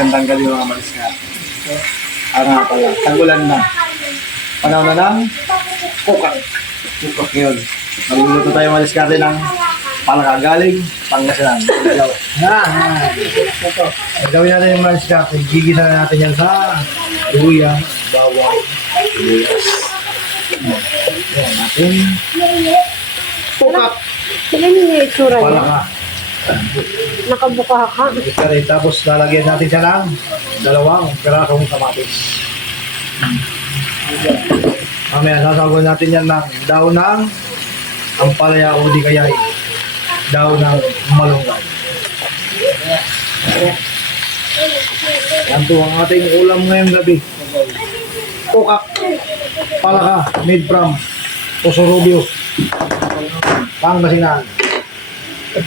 magandang gabi mga maliskar. Nga pala, tagulan na. Panahon na ng kukak. Kukak yun. Magluluto tayo maliskar ng palaka galing Pangasinan. Ito. Gawin natin yung maliskar. Gigisa na natin yan sa luya, bawang, sibuyas. Yan natin. Kukak. Tingnan niyo yung itsura niya. Palaka. Nakabuka ka. Tapos lalagyan natin siya ng dalawang pirasong kamatis. Mamaya, sasaguan natin yan ng daw ng ampalaya o di kaya daw ng malunggay. Yan po ang ating ulam ngayong gabi. Kukak, palaka, made from Osorobio, Pangasinan.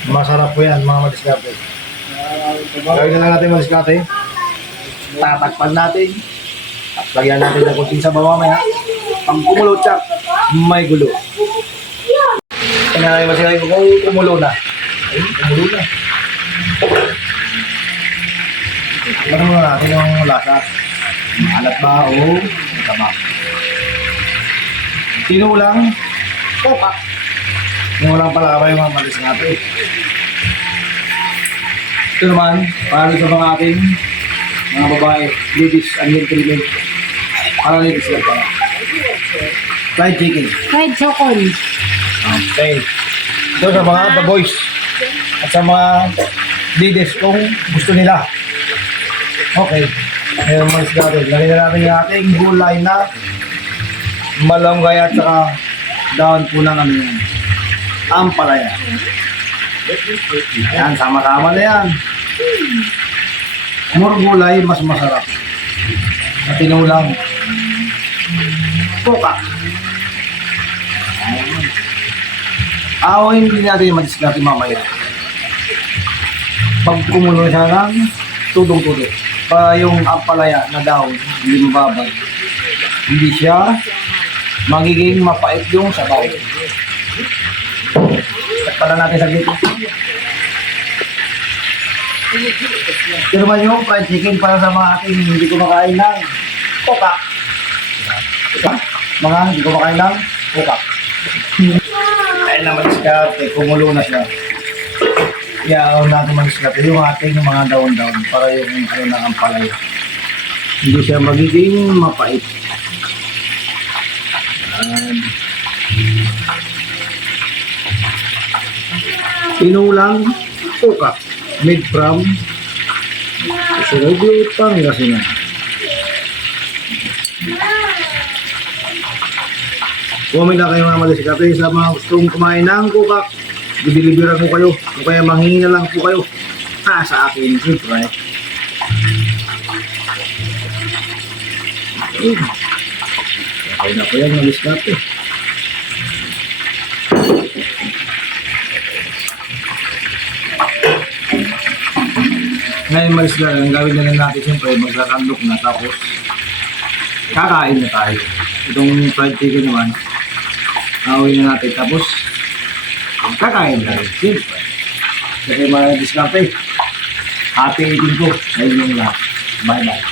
Masarap po yan mga madiskarte. Gawin na lang natin madiskarte. Tatakpan natin. At lagyan natin ng kunting sabaw mamaya. Pang kumulo tsak, may gulo. Kaya masigay ko kung kumulo na. Ay, kumulo na. Ano na natin yung lasa? Maalat ba o tama? Tinulang, kopak. Tinulang pala kayo mga madiskarte. Ito naman, para sa mga ating mga babae, ladies and gentlemen. Para ladies lang pala. Fried chicken. Fried chocon. Okay. Ito sa mga the boys. At sa mga ladies kung gusto nila. Okay. Ngayon mga isgari. Lagyan na natin yung ating gulay na malunggay at saka daon po ng ano yun. Ampalaya. Ayan, sama-sama na yan. More gulay, mas masarap. At tinulang. Kukak. Awayin din natin yung madiskarte mamaya. Pag kumulo siya ng tudong-tudo. Pa yung ampalaya na daon, hindi mababad. Hindi siya magiging mapait yung sabaw. At pala natin sa gitna. Pero man yung fried chicken para sa mga ating hindi kumakain ng kukak. Mga hindi kumakain ng kukak. Ayun na madiskarte, kumulo na siya. Iaaw natin madiskarte yung ating mga daon-daon para yung ano na ampalaya. Hindi siya magiging mapait. Tinulang kukak made from Osorobio, Pangasinan. Comment na kayo mga madiskarte sa mga gustong kumain ng kukak. Dideliveran ko kayo. Kung kaya manghingi na lang po kayo. Sa akin. Siyempre. Okay na po yan madiskarte. Ngayon madiskarte, ang gawin na lang natin siyempre magsasandok na tapos kakain na tayo. Itong fried chicken naman awin na natin tapos kakain na rin. Siyempre. Kasi mga diskarte. Happy eating ko sa inyong lahat. Bye bye.